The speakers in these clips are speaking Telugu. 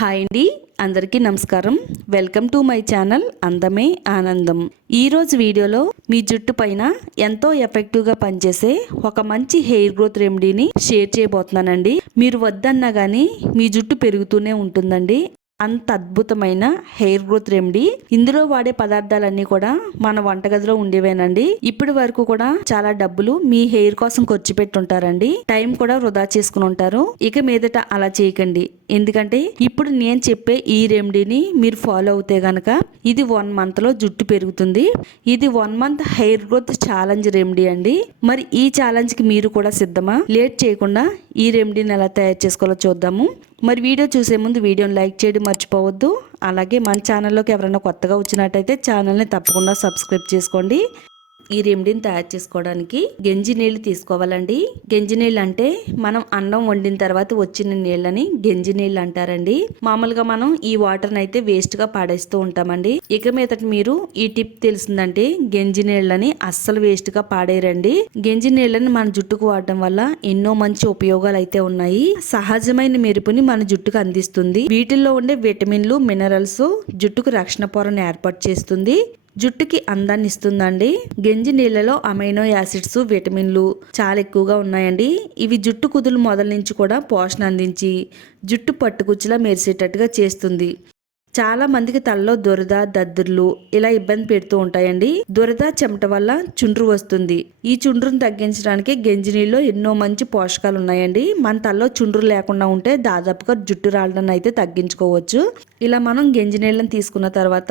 హాయ్ అండి, అందరికీ నమస్కారం. వెల్కమ్ టు మై ఛానల్ అందమే ఆనందం. ఈరోజు వీడియోలో మీ జుట్టు పైన ఎంతో ఎఫెక్టివ్గా పనిచేసే ఒక మంచి హెయిర్ గ్రోత్ రెమెడీని షేర్ చేయబోతున్నానండి. మీరు వద్దన్నా కానీ మీ జుట్టు పెరుగుతూనే ఉంటుందండి. అంత అద్భుతమైన హెయిర్ గ్రోత్ రెమెడీ. ఇందులో వాడే పదార్థాలన్నీ కూడా మన వంటగదిలో ఉండేవేనండి. ఇప్పటి వరకు కూడా చాలా డబ్బులు మీ హెయిర్ కోసం ఖర్చు పెట్టుంటారండి. టైం కూడా వృధా చేసుకుని ఉంటారు. ఇక మీదట అలా చేయకండి. ఎందుకంటే ఇప్పుడు నేను చెప్పే ఈ రెమెడీని మీరు ఫాలో అవుతే గనక ఇది 1 month లో జుట్టు పెరుగుతుంది. ఇది 1 month hair growth challenge remedy అండి. మరి ఈ ఛాలెంజ్ కి మీరు కూడా సిద్ధమా? లేట్ చేయకుండా ఈ రెమెడీని ఎలా తయారు చేసుకోవాలో చూద్దాము. మరి వీడియో చూసే ముందు వీడియోని లైక్ చేయడం మర్చిపోవద్దు. అలాగే మన ఛానల్లోకి ఎవరైనా కొత్తగా వచ్చినట్టయితే ఛానల్ని తప్పకుండా సబ్స్క్రైబ్ చేసుకోండి. ఈ రెమెడీని తయారు చేసుకోవడానికి గంజి నీళ్ళు తీసుకోవాలండి. గంజి నీళ్ళు అంటే మనం అన్నం వండిన తర్వాత వచ్చిన నీళ్ళని గంజి నీళ్ళు అంటారండి. మామూలుగా మనం ఈ వాటర్ని అయితే వేస్ట్ గా పాడేస్తూ ఉంటామండి. ఇక మీదట మీరు ఈ టిప్ తెలిసిందంటే గంజి నీళ్ళని అస్సలు వేస్ట్ గా పాడేరండి. గంజి నీళ్ళని మన జుట్టుకు వాడటం వల్ల ఎన్నో మంచి ఉపయోగాలు అయితే ఉన్నాయి. సహజమైన మెరుపుని మన జుట్టుకు అందిస్తుంది. వీటిల్లో ఉండే విటమిన్లు, మినరల్స్ జుట్టుకు రక్షణ పొరను ఏర్పాటు చేస్తుంది. జుట్టుకి అందాన్ని ఇస్తుందండి. గంజి నీళ్ళలో అమైనో యాసిడ్స్, విటమిన్లు చాలా ఎక్కువగా ఉన్నాయండి. ఇవి జుట్టు కుదులు మొదల నుంచి కూడా పోషణ అందించి జుట్టు పట్టుకుచ్చులా మెరిసేటట్టుగా చేస్తుంది. చాలా మందికి తలలో దురద, దద్దుర్లు ఇలా ఇబ్బంది పెడుతూ ఉంటాయండి. దురద, చెమట వల్ల చుండ్రు వస్తుంది. ఈ చుండ్రును తగ్గించడానికి గంజి నీళ్ళలో ఎన్నో మంచి పోషకాలు ఉన్నాయండి. మన తలలో చుండ్రు లేకుండా ఉంటే దాదాపుగా జుట్టు రాళ్ళను అయితే తగ్గించుకోవచ్చు. ఇలా మనం గంజి నీళ్ళని తీసుకున్న తర్వాత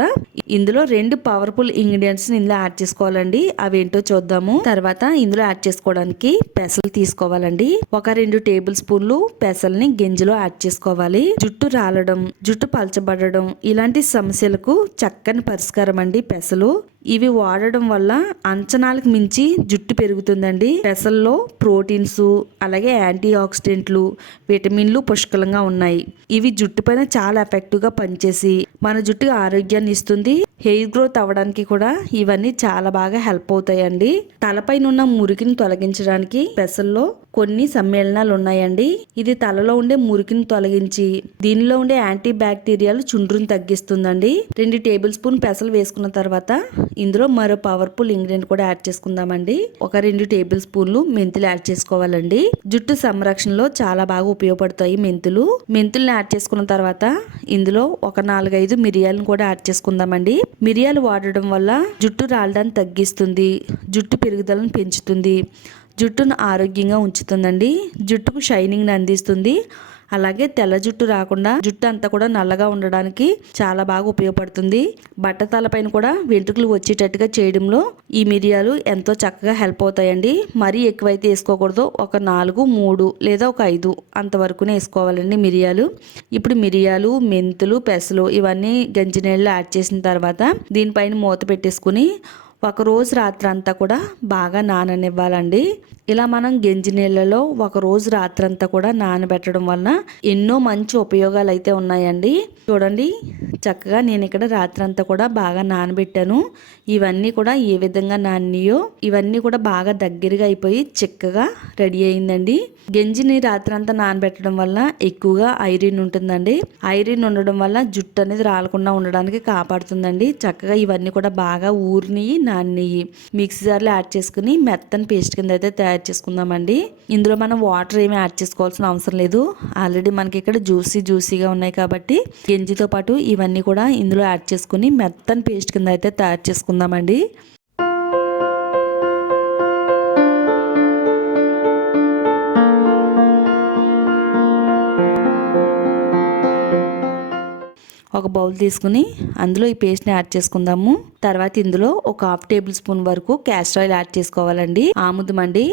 ఇందులో 2 పవర్ఫుల్ ఇంగ్రీడియంట్స్ ఇందులో యాడ్ చేసుకోవాలండి. అవేంటో చూద్దాము. తర్వాత ఇందులో యాడ్ చేసుకోవడానికి పెసలు తీసుకోవాలండి. ఒక 2 టేబుల్ స్పూన్లు పెసల్ని గంజిలో యాడ్ చేసుకోవాలి. జుట్టు రాలడం, జుట్టు పలచబడడం ఇలాంటి సమస్యలకు చక్కని పరిష్కారం అండి పెసలు. ఇవి వాడడం వల్ల అంచనాలకు మించి జుట్టు పెరుగుతుందండి. పెసల్లో ప్రోటీన్స్, అలాగే యాంటీ ఆక్సిడెంట్లు, విటమిన్లు పుష్కలంగా ఉన్నాయి. ఇవి జుట్టు పైన చాలా ఎఫెక్టివ్ గా పనిచేసి మన జుట్టుకు ఆరోగ్యాన్ని ఇస్తుంది. హెయిర్ గ్రోత్ అవ్వడానికి కూడా ఇవన్నీ చాలా బాగా హెల్ప్ అవుతాయండి. తలపైన ఉన్న మురికిని తొలగించడానికి పెసల్లో కొన్ని సమ్మేళనాలు ఉన్నాయండి. ఇది తలలో ఉండే మురికిని తొలగించి దీనిలో ఉండే యాంటీ బ్యాక్టీరియాలు చుండ్రుని తగ్గిస్తుందండి. 2 టేబుల్ స్పూన్ పెసలు వేసుకున్న తర్వాత ఇందులో మరో పవర్ఫుల్ ఇంగ్రీడియంట్ కూడా యాడ్ చేసుకుందామండి. ఒక 2 టేబుల్ స్పూన్లు మెంతులు యాడ్ చేసుకోవాలండి. జుట్టు సంరక్షణలో చాలా బాగా ఉపయోగపడతాయి మెంతులు. మెంతుల్ని యాడ్ చేసుకున్న తర్వాత ఇందులో ఒక 4-5 మిరియాలను కూడా యాడ్ చేసుకుందామండి. మిరియాలు వాడడం వల్ల జుట్టు రాలడాన్ని తగ్గిస్తుంది, జుట్టు పెరుగుదలను పెంచుతుంది, జుట్టును ఆరోగ్యంగా ఉంచుతుందండి, జుట్టుకు షైనింగ్ అందిస్తుంది. అలాగే తెల్ల జుట్టు రాకుండా జుట్టు అంతా కూడా నల్లగా ఉండడానికి చాలా బాగా ఉపయోగపడుతుంది. బట్టతల కూడా వెంట్రుకలు వచ్చేటట్టుగా చేయడంలో ఈ మిరియాలు ఎంతో చక్కగా హెల్ప్ అవుతాయండి. మరీ ఎక్కువైతే వేసుకోకూడదు. ఒక 4, 3 లేదా ఒక 5 అంతవరకునే వేసుకోవాలండి మిరియాలు. ఇప్పుడు మిరియాలు, మెంతులు, పెసలు ఇవన్నీ గంజి నీళ్ళలో యాడ్ చేసిన తర్వాత దీనిపైన మూత పెట్టేసుకుని ఒక రోజు రాత్రి అంతా కూడా బాగా నాననివ్వాలండి. ఇలా మనం గంజి నీళ్ళలో ఒక రోజు రాత్రి అంతా కూడా నానబెట్టడం వలన ఎన్నో మంచి ఉపయోగాలు అయితే ఉన్నాయండి. చూడండి, చక్కగా నేను ఇక్కడ రాత్రి అంతా కూడా బాగా నానబెట్టాను. ఇవన్నీ కూడా ఏ విధంగా నానియో ఇవన్నీ కూడా బాగా దగ్గరగా అయిపోయి చిక్కగా రెడీ అయిందండి. గంజిని రాత్రి అంతా నానబెట్టడం వల్ల ఎక్కువగా ఐరన్ ఉంటుందండి. ఐరన్ ఉండడం వల్ల జుట్టు అనేది రాలకుండా ఉండడానికి కాపాడుతుందండి. చక్కగా ఇవన్నీ కూడా బాగా ఊరిని నానియి మిక్సీ జార్లో యాడ్ చేసుకుని మెత్తని పేస్ట్ కింద అయితే తయారు చేసుకుందామండి. ఇందులో మనం వాటర్ ఏమి యాడ్ చేసుకోవాల్సిన అవసరం లేదు. ఆల్రెడీ మనకి ఇక్కడ జ్యూసీగా ఉన్నాయి కాబట్టి గంజితో పాటు ఇవన్నీ కూడా ఇందులో యాడ్ చేసుకుని మెత్తని పేస్ట్ కింద అయితే తయారు చేసుకుందామండి. ఒక బౌల్ తీసుకుని అందులో ఈ పేస్ట్ని యాడ్ చేసుకుందాము. తర్వాత ఇందులో ఒక 1/2 టేబుల్ స్పూన్ వరకు క్యాస్టర్ ఆయిల్ యాడ్ చేసుకోవాలండి. ఆముదం అండి.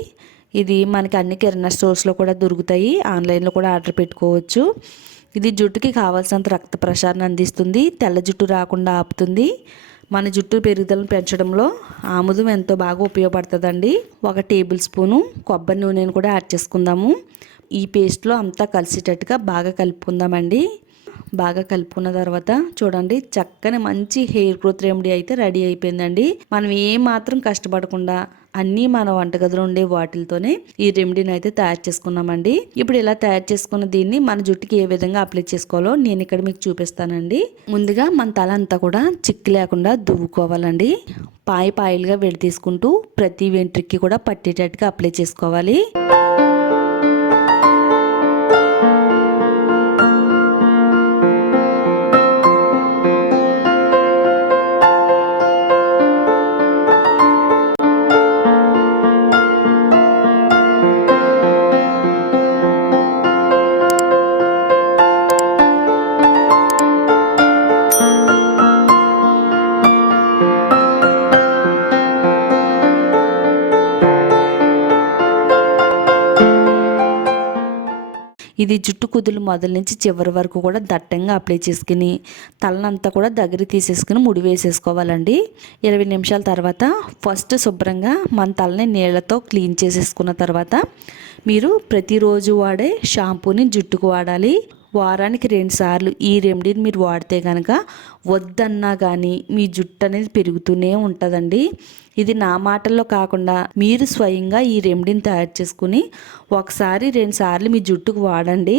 ఇది మనకి అన్ని కిరాణా స్టోర్స్లో కూడా దొరుకుతాయి. ఆన్లైన్లో కూడా ఆర్డర్ పెట్టుకోవచ్చు. ఇది జుట్టుకి కావాల్సినంత రక్త ప్రసరణ అందిస్తుంది, తెల్ల జుట్టు రాకుండా ఆపుతుంది. మన జుట్టు పెరుగుదలను పెంచడంలో ఆముదం ఎంతో బాగా ఉపయోగపడుతుందండి. 1 టేబుల్ స్పూను కొబ్బరి నూనెను కూడా యాడ్ చేసుకుందాము. ఈ పేస్ట్లో అంతా కలిసేటట్టుగా బాగా కలుపుకుందామండి. బాగా కలుపుకున్న తర్వాత చూడండి చక్కని మంచి హెయిర్ గ్రోత్ రెమెడీ అయితే రెడీ అయిపోయిందండి. మనం ఏ మాత్రం కష్టపడకుండా అన్నీ మన వంటగదిలో ఉండే వాటితోనే ఈ రెమెడీని అయితే తయారు చేసుకున్నామండి. ఇప్పుడు ఇలా తయారు చేసుకున్న దీన్ని మన జుట్టుకి ఏ విధంగా అప్లై చేసుకోవాలో నేను ఇక్కడ మీకు చూపిస్తానండి. ముందుగా మన తల అంతా కూడా చిక్కు లేకుండా దువ్వుకోవాలండి. పాయలుగా విడదీసుకుంటూ ప్రతి వెంట్రుకి కూడా పట్టేటట్టుగా అప్లై చేసుకోవాలి. ఇది జుట్టు కుదులు మొదల నుంచి చివరి వరకు కూడా దట్టంగా అప్లై చేసుకుని తలనంతా కూడా దగ్గర తీసేసుకుని ముడి వేసేసుకోవాలండి. 20 నిమిషాల తర్వాత ఫస్ట్ శుభ్రంగా మన తలని నీళ్ళతో క్లీన్ చేసేసుకున్న తర్వాత మీరు ప్రతిరోజు వాడే షాంపూని జుట్టుకు వాడాలి. వారానికి 2 సార్లు ఈ రెమెడీని మీరు వాడితే కనుక వద్దన్నా కానీ మీ జుట్టు అనేది పెరుగుతూనే ఉంటుందండి. ఇది నా మాటల్లో కాకుండా మీరు స్వయంగా ఈ రెమెడీని తయారు చేసుకుని 1 సారి 2 సార్లు మీ జుట్టుకు వాడండి.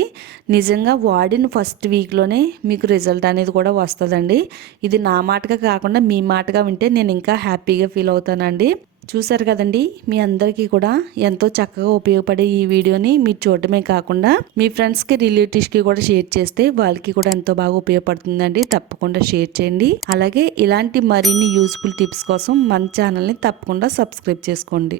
నిజంగా వాడిన ఫస్ట్ వీక్లోనే మీకు రిజల్ట్ అనేది కూడా వస్తుందండి. ఇది నా మాటగా కాకుండా మీ మాటగా వింటే నేను ఇంకా హ్యాపీగా ఫీల్ అవుతానండి. చూసారు కదండి, మీ అందరికీ కూడా ఎంతో చక్కగా ఉపయోగపడే ఈ వీడియోని మీరు చూడటమే కాకుండా మీ ఫ్రెండ్స్కి రిలేటివ్స్కి కూడా షేర్ చేస్తే వాళ్ళకి కూడా ఎంతో బాగా ఉపయోగపడుతుందండి. తప్పకుండా షేర్ చేయండి. అలాగే ఇలాంటి మరిన్ని యూస్ఫుల్ టిప్స్ కోసం మన ఛానల్ని తప్పకుండా సబ్స్క్రైబ్ చేసుకోండి.